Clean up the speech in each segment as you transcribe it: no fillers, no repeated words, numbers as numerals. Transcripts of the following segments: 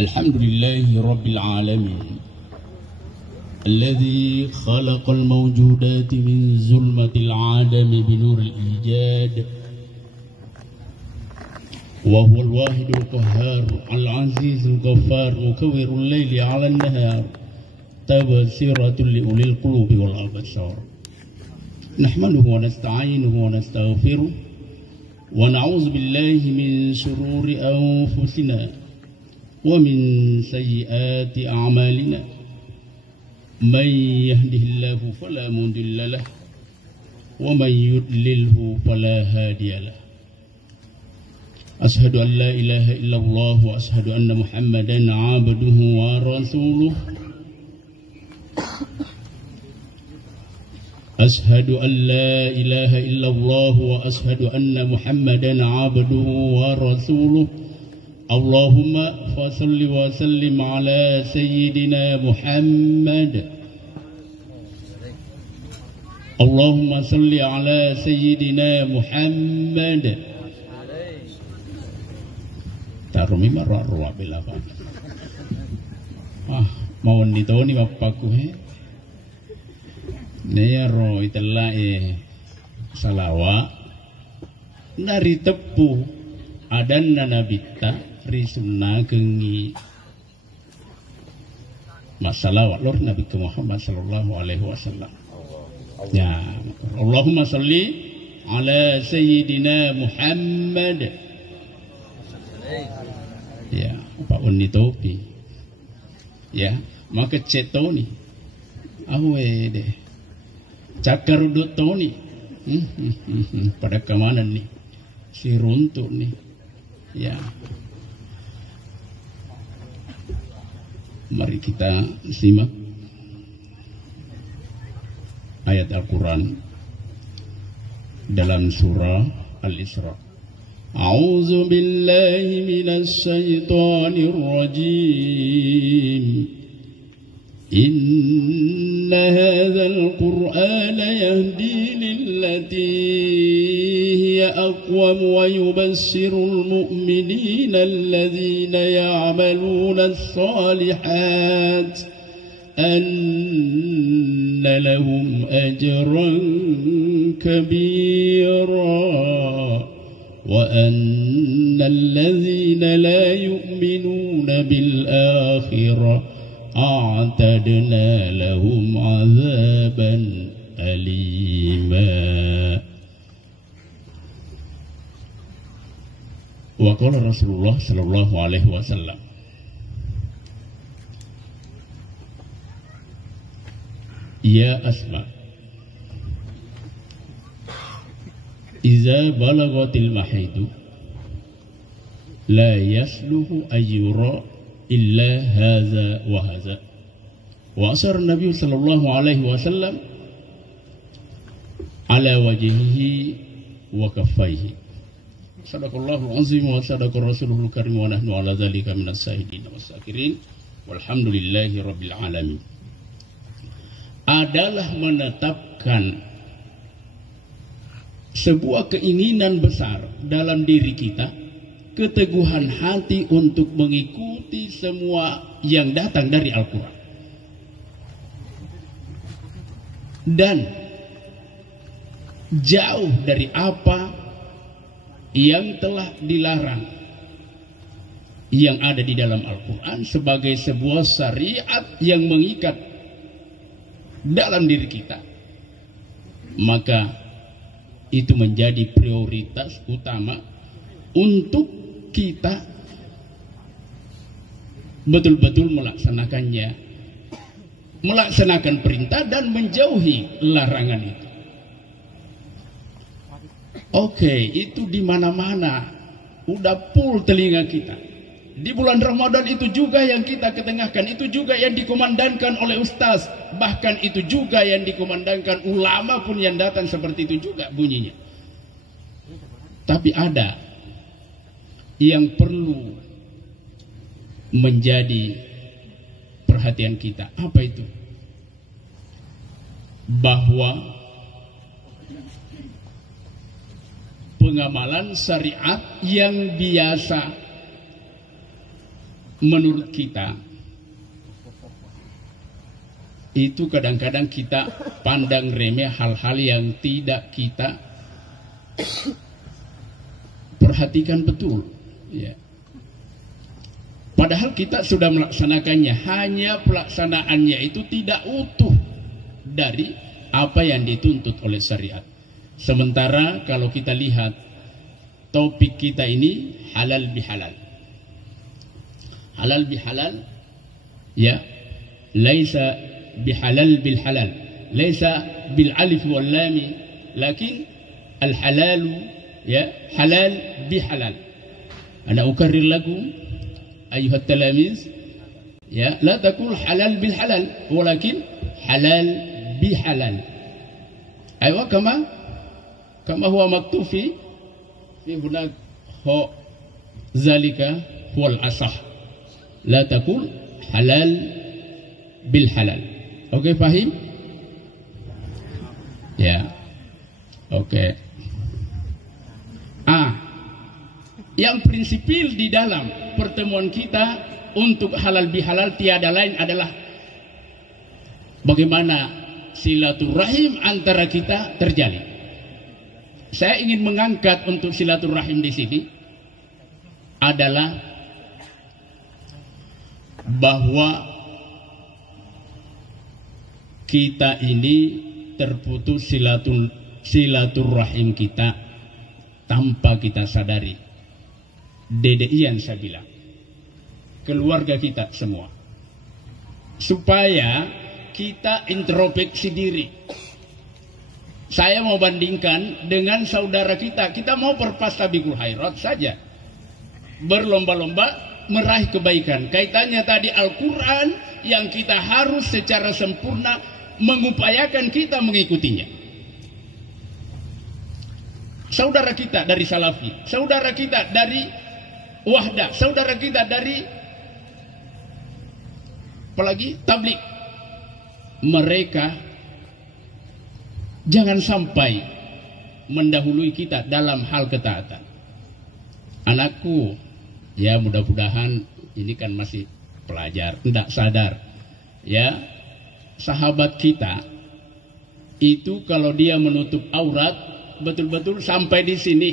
الحمد لله رب العالمين الذي خلق الموجودات من ظلمة العدم بنور الإيجاد وهو الواحد القهار العزيز الغفار مكور الليل على النهار تبصرة لأولي القلوب والأبصار نحمده ونستعينه ونستغفره ونعوذ بالله من شرور أنفسنا ومن سيئات أعمالنا من يهده الله فلا مضل له ومن يضلله فلا هادي له أشهد أن لا إله إلا الله وأشهد أن محمدا عبده ورسوله أشهد أن لا إله إلا الله وأشهد أن محمدا عبده ورسوله اللهم فصل وسلم على سيدنا محمد اللهم صل على سيدنا محمد tarumi marwa bilapan mau nito ni mapaku nero itela salawa dari tepu adan nanabita risunna gengi masalah lor Nabi Muhammad sallallahu alaihi wasallam ya Allahumma salli ala sayyidina Muhammad ya Pak Uni topi ya maka cetoni awe deh cakarudut toni pada kemana nih si runtuh nih ya mari kita simak ayat Al-Quran dalam surah Al-Isra. A'udzu billahi minasy syaithanir rajim. Inna hadzal Qur'ana yahdi lillati hiya aqwam wa yubassirul mu'minina alladhina ya'maluna as-salihat anna lahum ajran kabira wa anna alladhina la yu'minuna bil akhirah a'tadna lahum 'adzaban alima. Wa qala Rasulullah sallallahu alaihi wasallam ya Asma iza balagatil mahidu la yasluhu ayyura illa hadza wa hadza wa asar Nabi sallallahu alaihi wasallam ala wajhihi wa kaffaihi sadaqallahul azim wa sadaqa rasulul karim wa nahnu ala dzalika minas syahidin was syakirin walhamdulillahi rabbil alamin. Adalah menetapkan sebuah keinginan besar dalam diri kita, keteguhan hati untuk mengikuti semua yang datang dari Al-Quran dan jauh dari apa yang telah dilarang yang ada di dalam Al-Quran sebagai sebuah syariat yang mengikat dalam diri kita, maka itu menjadi prioritas utama untuk kita betul-betul melaksanakannya, melaksanakan perintah dan menjauhi larangan itu. Oke, itu di mana-mana udah full telinga kita. Di bulan Ramadan itu juga yang kita ketengahkan, itu juga yang dikumandangkan oleh ustaz, bahkan itu juga yang dikumandangkan ulama pun yang datang seperti itu juga bunyinya. Tapi ada yang perlu menjadi perhatian kita. Apa itu? Bahwa pengamalan syariat yang biasa menurut kita itu kadang-kadang kita pandang remeh hal-hal yang tidak kita perhatikan betul, ya. Padahal kita sudah melaksanakannya, hanya pelaksanaannya itu tidak utuh dari apa yang dituntut oleh syariat. Sementara kalau kita lihat topik kita ini halal bihalal, halal bihalal, ya, laisa bihalal bil halal, laisa bil alif wal lam, lakin al halal, ya, halal bihalal. Ana ukarrir lakum ayuha talamiz, ya, la taqul halal bil halal walakin halal bihalal. Aywa kama huwa maktub fi hunak ho zalika huwal asah, la taqul halal bil halal. Oke, paham? Ya. Oke. Yang prinsipil di dalam pertemuan kita untuk halal bihalal tiada lain adalah bagaimana silaturahim antara kita terjalin. Saya ingin mengangkat untuk silaturahim di sini adalah bahwa kita ini terputus silaturahim kita tanpa kita sadari. DDI saya bilang, keluarga kita semua, supaya kita introspeksi diri. Saya mau bandingkan dengan saudara kita mau berfastabiqul khairat saja, berlomba-lomba meraih kebaikan. Kaitannya tadi Al-Quran yang kita harus secara sempurna mengupayakan kita mengikutinya. Saudara kita dari Salafi, saudara kita dari Wahdah, saudara kita dari apalagi Tabligh, mereka jangan sampai mendahului kita dalam hal ketaatan. Anakku, ya mudah-mudahan ini kan masih pelajar, tidak sadar, ya, sahabat kita itu kalau dia menutup aurat betul-betul sampai di sini,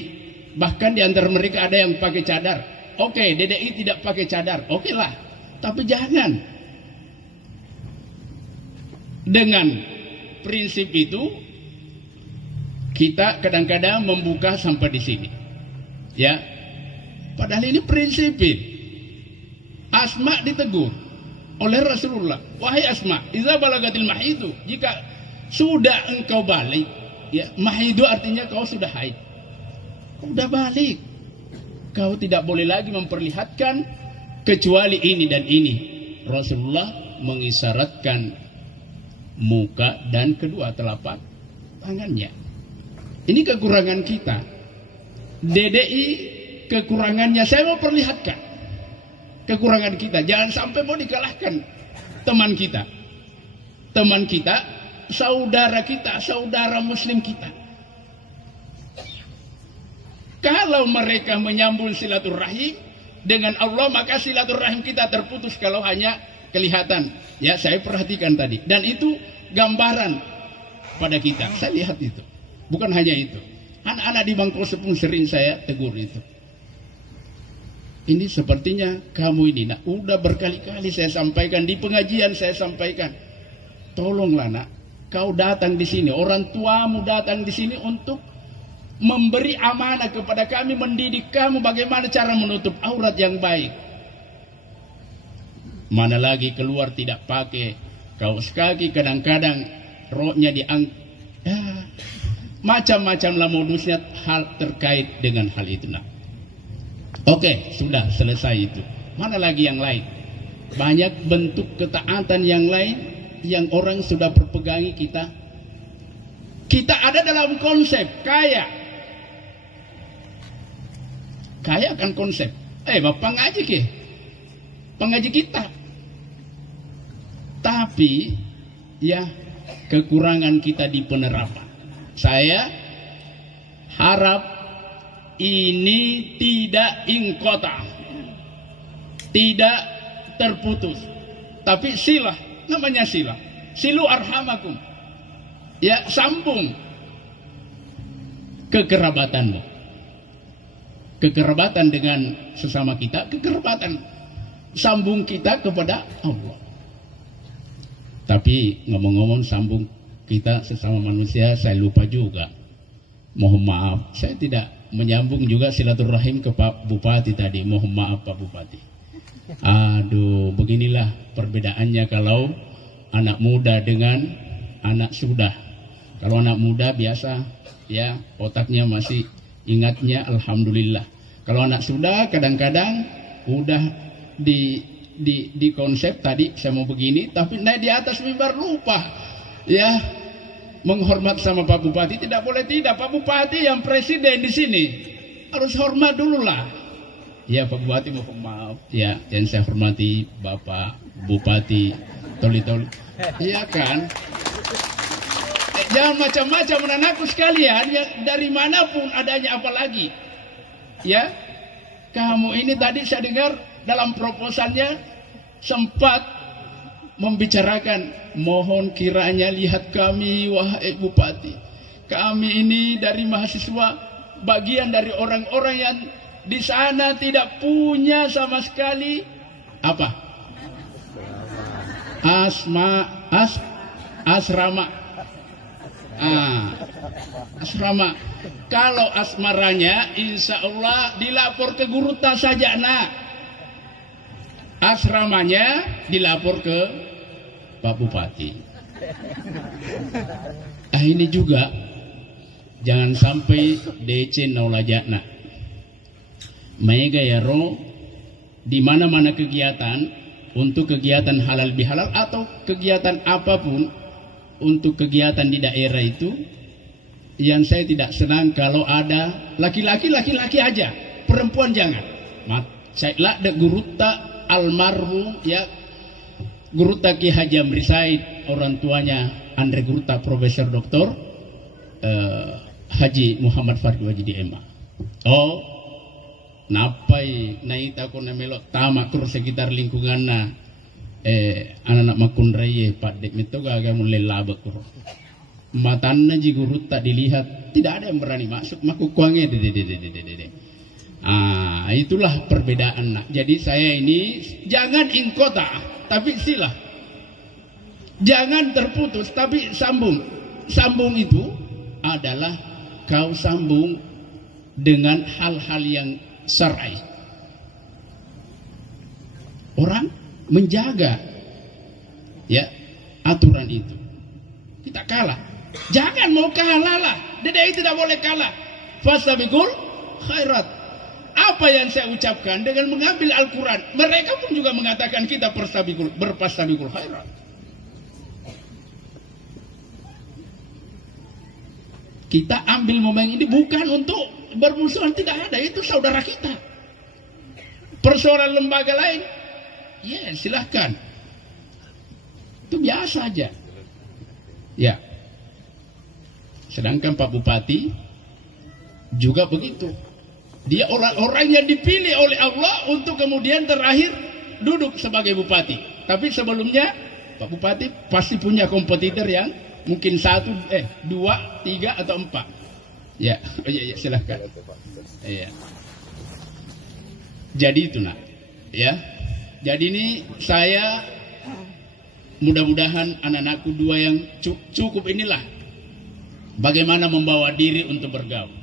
bahkan di antara mereka ada yang pakai cadar. Oke, DDI tidak pakai cadar, oke lah, tapi jangan dengan prinsip itu kita kadang-kadang membuka sampai di sini, ya. Padahal ini prinsipil. Asma ditegur oleh Rasulullah, wahai Asma, idza balagatil mahidu, jika sudah engkau balik, ya, mahidu artinya kau sudah haid, kau sudah balik, kau tidak boleh lagi memperlihatkan kecuali ini dan ini. Rasulullah mengisyaratkan muka dan kedua telapak tangannya. Ini kekurangan kita. DDI kekurangannya, saya mau perlihatkan kekurangan kita. Jangan sampai mau dikalahkan teman kita, saudara kita, saudara muslim kita. Kalau mereka menyambung silaturahim dengan Allah, maka silaturahim kita terputus kalau hanya kelihatan. Ya, saya perhatikan tadi, dan itu gambaran pada kita. Saya lihat itu. Bukan hanya itu. Anak-anak di Bangkok pun sering saya tegur itu. Ini sepertinya kamu ini, nak, udah berkali-kali saya sampaikan di pengajian, saya sampaikan, tolonglah nak, kau datang di sini, orang tuamu datang di sini untuk memberi amanah kepada kami, mendidik kamu bagaimana cara menutup aurat yang baik. Mana lagi keluar tidak pakai kaos kaki, kadang-kadang roknya ya, macam-macam lah modusnya hal terkait dengan hal itu, nak. Oke, sudah selesai itu. Mana lagi yang lain? Banyak bentuk ketaatan yang lain yang orang sudah berpegangi kita. Kita ada dalam konsep kaya. Kaya kan konsep. Bapak ngaji ke? Pengaji kita. Tapi ya kekurangan kita di penerapan. Saya harap ini tidak ingkota, tidak terputus. Tapi silah, namanya silah. Silu arhamakum. Ya, sambung kekerabatanmu. Kekerabatan dengan sesama kita, kekerabatan sambung kita kepada Allah. Tapi ngomong-ngomong sambung kita sesama manusia, saya lupa juga. Mohon maaf, saya tidak menyambung juga silaturahim ke Pak Bupati tadi. Mohon maaf Pak Bupati. Aduh, beginilah perbedaannya kalau anak muda dengan anak sudah. Kalau anak muda biasa ya, otaknya masih ingatnya alhamdulillah. Kalau anak sudah kadang-kadang udah di konsep tadi saya mau begini, tapi naik di atas mimbar lupa ya menghormat sama Pak Bupati. Tidak boleh tidak, Pak Bupati yang presiden di sini harus hormat dulu lah. Ya Pak Bupati, mohon maaf ya, yang saya hormati Bapak Bupati Toli-Toli, iya kan? Jangan macam-macam anakku sekalian ya, dari manapun adanya, apalagi ya kamu ini tadi saya dengar dalam proposalnya sempat membicarakan, mohon kiranya lihat kami wahai Bupati, kami ini dari mahasiswa, bagian dari orang-orang yang di sana tidak punya sama sekali apa asrama. Asrama. Kalau asmaranya insya Allah dilapor ke Guruta saja nak. Asramanya dilapor ke Pak Bupati. Ini juga jangan sampai DC naulajana. Mega yaro di mana-mana kegiatan, untuk kegiatan halal bihalal atau kegiatan apapun, untuk kegiatan di daerah itu, yang saya tidak senang kalau ada laki-laki aja, perempuan jangan. Saya lah ada Guruta almarhum ya, Guruta Ki Haji Amri Said, orang tuanya Andre Guruta Profesor Doktor Haji Muhammad Farid Wajidi Ema. Oh, napai naita ko na melok tama kur sekitar lingkungan na anak-anak makun raya Pak Dek itu gak mulai labak kur. Matanya ji Guru tak dilihat, tidak ada yang berani masuk makukuangnya dede. Itulah perbedaan nak. Jadi saya ini jangan ingkota tapi silah. Jangan terputus tapi sambung. Sambung itu adalah kau sambung dengan hal-hal yang syar'i. Orang menjaga ya aturan itu. Kita kalah. Jangan mau kalah lah. Dede tidak boleh kalah. Fastabiqul khairat. Apa yang saya ucapkan dengan mengambil Al-Quran, mereka pun juga mengatakan kita berfastabiqul khairat. Kita ambil momen ini bukan untuk bermusuhan, tidak ada, itu saudara kita. Persoalan lembaga lain, ya silahkan, itu biasa aja. Ya, sedangkan Pak Bupati juga begitu. Dia orang-orang yang dipilih oleh Allah untuk kemudian terakhir duduk sebagai bupati. Tapi sebelumnya Pak Bupati pasti punya kompetitor yang mungkin 1, 2, 3 atau 4. Ya, ya silahkan. Ya. Jadi itu nak, ya. Jadi ini saya mudah-mudahan anak-anakku dua yang cukup inilah bagaimana membawa diri untuk bergaul.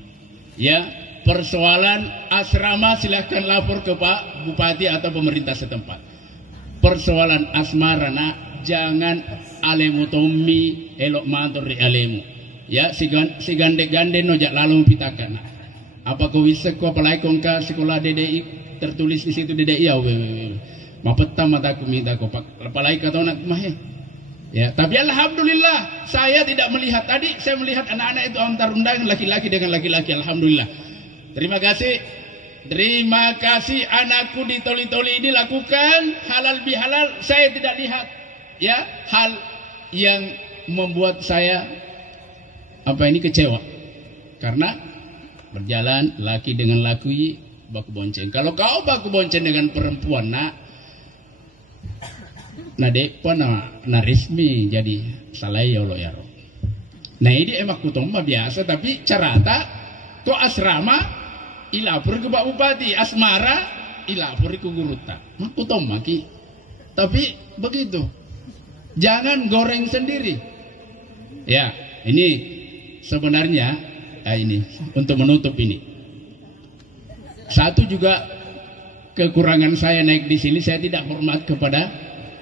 Ya, persoalan asrama silahkan lapor ke Pak Bupati atau pemerintah setempat. Persoalan asmara nak, jangan alemu tommi elok matur di alemu. Ya, si gande-gande nojak lalu pitakan. Apa kau bisa kau apalagi kau ke sekolah DDI tertulis di situ DDI ya, mapeta mataku minta kau apalagi kata nak mah. Ya, tapi alhamdulillah saya tidak melihat tadi, saya melihat anak-anak itu antar undang laki-laki dengan laki-laki, alhamdulillah. Terima kasih anakku di Toli-Toli ini lakukan halal bihalal. Saya tidak lihat ya hal yang membuat saya kecewa, karena berjalan laki dengan laki baku bonceng. Kalau kau baku bonceng dengan perempuan nak, Nah depa na resmi jadi salai ya Allah ya Rob. Nah ini emak kutoma biasa tapi carata ko asrama ilapor ke Pak Bupati, asmara ilapor ke guruta. Mak kutoma ki. Tapi begitu. Jangan goreng sendiri. Ya, ini sebenarnya ini untuk menutup ini. Satu juga kekurangan saya naik di sini, saya tidak hormat kepada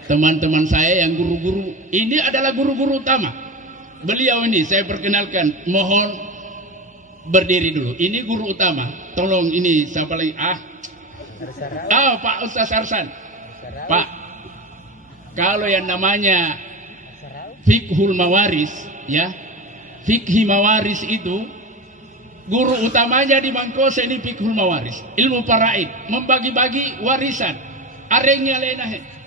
teman-teman saya yang guru-guru. Ini adalah guru-guru utama. Beliau ini saya perkenalkan, mohon berdiri dulu. Ini guru utama. Tolong ini siapa lagi? Pak Ustaz Arsan. Pak, kalau yang namanya fiqhul mawaris, ya, fikhi mawaris itu guru utamanya di Mangkose ini fiqhul mawaris, ilmu faraid, membagi-bagi warisan. Arengnya lenah.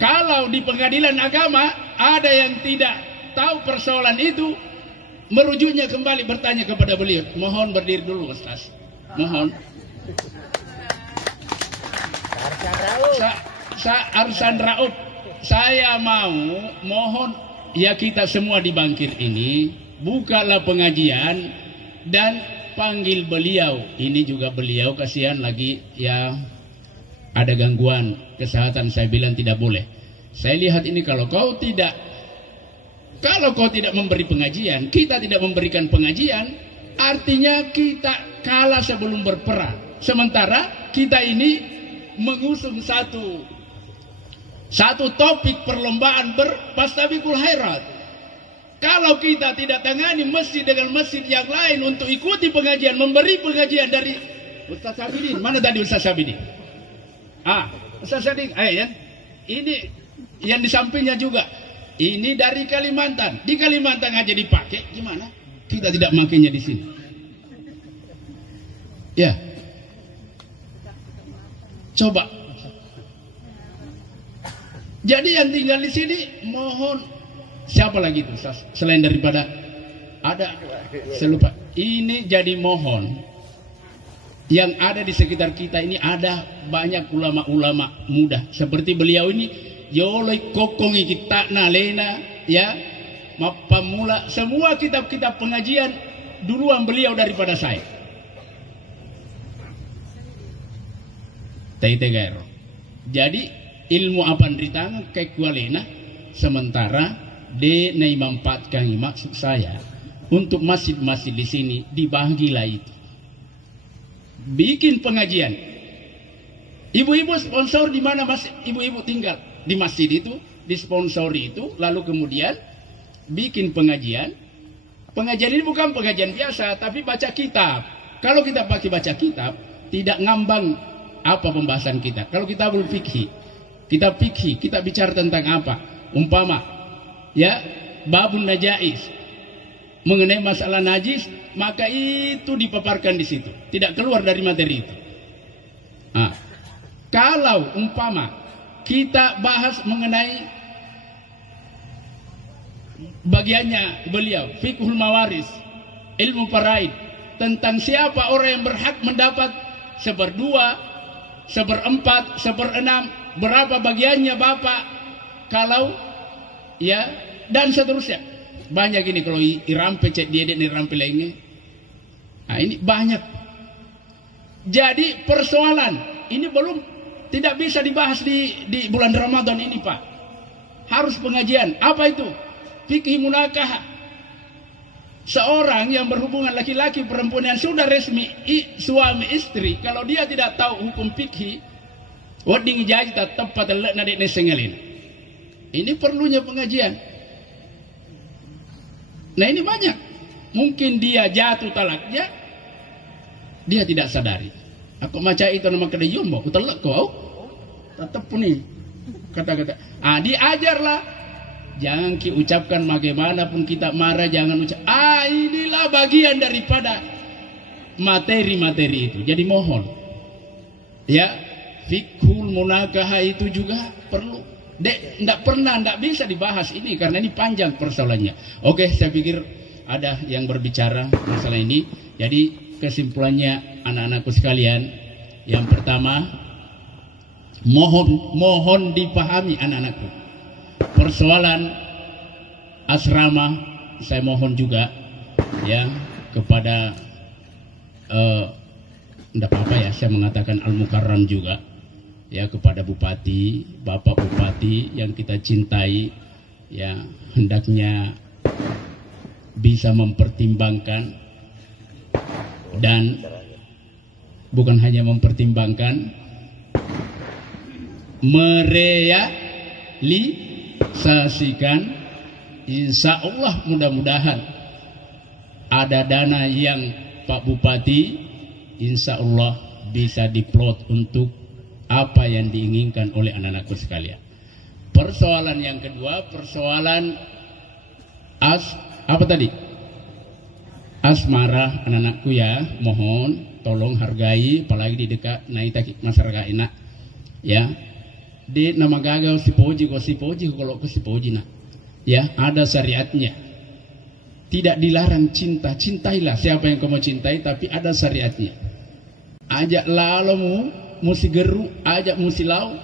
Kalau di pengadilan agama ada yang tidak tahu persoalan itu, merujuknya kembali bertanya kepada beliau. Mohon berdiri dulu Ustaz. Mohon. Arsan Raub. Saya mohon ya kita semua di Bangkir ini bukalah pengajian dan panggil beliau. Ini juga beliau kasihan lagi ya ada gangguan kesehatan. Saya bilang tidak boleh. Saya lihat ini kalau kau tidak memberi pengajian, kita tidak memberikan pengajian, artinya kita kalah sebelum berperang. Sementara kita ini mengusung satu topik perlombaan berpastabikul khairat. Kalau kita tidak tangani masjid dengan masjid yang lain untuk ikuti pengajian, memberi pengajian dari Ustaz Sabidin. Mana tadi Ustaz Sabidin? Ustaz Sabidin, ya. Ini yang di sampingnya juga. Ini dari Kalimantan. Di Kalimantan aja dipakai, gimana? Kita tidak makainya di sini. Ya. Coba. Jadi yang tinggal di sini mohon siapa lagi itu selain daripada ada saya lupa. Ini jadi mohon yang ada di sekitar kita ini ada banyak ulama-ulama muda seperti beliau ini. Yoloi kokongi kita nalena ya mapamula semua kitab-kitab pengajian duluan beliau daripada saya. Taitegero. Jadi ilmu apa di tangan kayak kualena sementara de nai mampatkan maksud saya untuk masjid-masjid di sini dibagilah itu. Bikin pengajian. Ibu-ibu sponsor di mana ibu-ibu tinggal di masjid itu, disponsori itu, lalu kemudian bikin pengajian. Pengajian ini bukan pengajian biasa, tapi baca kitab. Kalau kita pakai baca kitab, tidak ngambang apa pembahasan kita. Kalau kita belum fikih, kita bicara tentang apa? Umpama, ya, babun najais, mengenai masalah najis, maka itu dipaparkan di situ, tidak keluar dari materi itu. Kalau umpama kita bahas mengenai bagiannya beliau, fiqhul mawaris, ilmu faraid, tentang siapa orang yang berhak mendapat 1/2, 1/4, 1/6, berapa bagiannya bapak, kalau ya dan seterusnya. Banyak ini kalau irampe cek dia ni rampe lainnya. Nah ini banyak. Jadi persoalan ini belum tidak bisa dibahas di bulan Ramadan ini Pak. Harus pengajian. Apa itu? Fikih munakah. Seorang yang berhubungan laki-laki perempuan yang sudah resmi suami istri, kalau dia tidak tahu hukum fikih, wading jaji tetap pada nadik nesengelin. Ini perlunya pengajian. Nah ini banyak. Mungkin dia jatuh talaknya, dia tidak sadari. Aku macam itu nama kedai yumbo, utelak kau, tetap nih kata-kata. Diajarlah, jangan ucapkan bagaimanapun kita marah, jangan ucap. Inilah bagian daripada materi-materi itu. Jadi mohon, ya, fiqhul munakahah itu juga perlu. Tidak bisa dibahas ini karena ini panjang persoalannya. Oke, saya pikir ada yang berbicara masalah ini. Jadi kesimpulannya anak-anakku sekalian, yang pertama Mohon dipahami anak-anakku. Persoalan asrama saya mohon juga ya kepada tidak apa-apa ya saya mengatakan Al-Mukarram juga ya kepada Bupati, Bapak Bupati yang kita cintai ya hendaknya bisa mempertimbangkan dan bukan hanya mempertimbangkan, merealisasikan. Insya Allah mudah-mudahan ada dana yang Pak Bupati insya Allah bisa diplot untuk apa yang diinginkan oleh anak-anakku sekalian. Persoalan yang kedua, persoalan apa tadi? Asmara anak-anakku ya, mohon tolong hargai, apalagi di dekat naik masyarakat enak ya. Di nama gagal sipoji kalau ke sipoji nak ya, ada syariatnya. Tidak dilarang cinta, cintailah siapa yang kamu cintai, tapi ada syariatnya. Ajak lalamu musi geru, ajak musi lau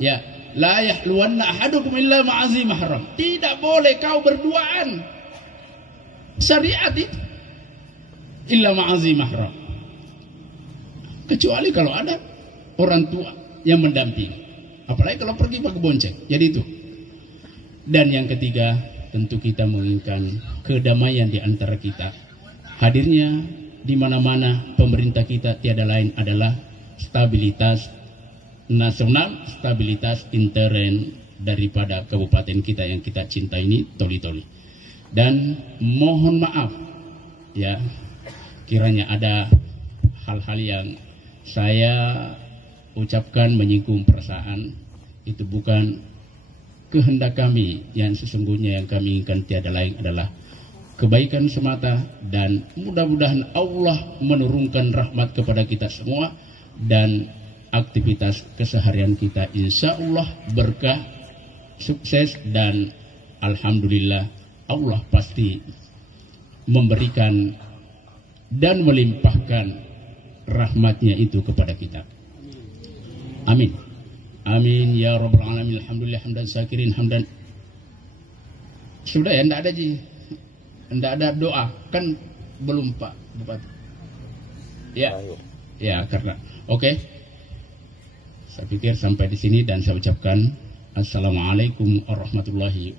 ya. La yahluwanna ahadukum illa ma'azi mahram. Tidak boleh kau berduaan, syariat itu, illa ma'azi mahram, kecuali kalau ada orang tua yang mendampingi, apalagi kalau pergi pakai bonceng. Jadi itu. Dan yang ketiga, tentu kita menginginkan kedamaian di antara kita. Hadirnya di mana-mana pemerintah kita tiada lain adalah stabilitas nasional, stabilitas intern daripada kabupaten kita yang kita cinta ini, Toli-Toli. Dan mohon maaf ya, kiranya ada hal-hal yang saya ucapkan menyinggung perasaan, itu bukan kehendak kami. Yang sesungguhnya yang kami inginkan tiada lain adalah kebaikan semata, dan mudah-mudahan Allah menurunkan rahmat kepada kita semua, dan aktivitas keseharian kita insya Allah berkah, sukses, dan alhamdulillah Allah pasti memberikan dan melimpahkan rahmatnya itu kepada kita. Amin. Amin ya rabbal alamin. Alhamdulillah hamdan syakirin hamdan. Sudah ya, enggak ada enggak ada doa kan belum Pak Bupati. Ya. Ya, karena oke. Saya pikir sampai di sini dan saya ucapkan assalamualaikum warahmatullahi wabarakatuh.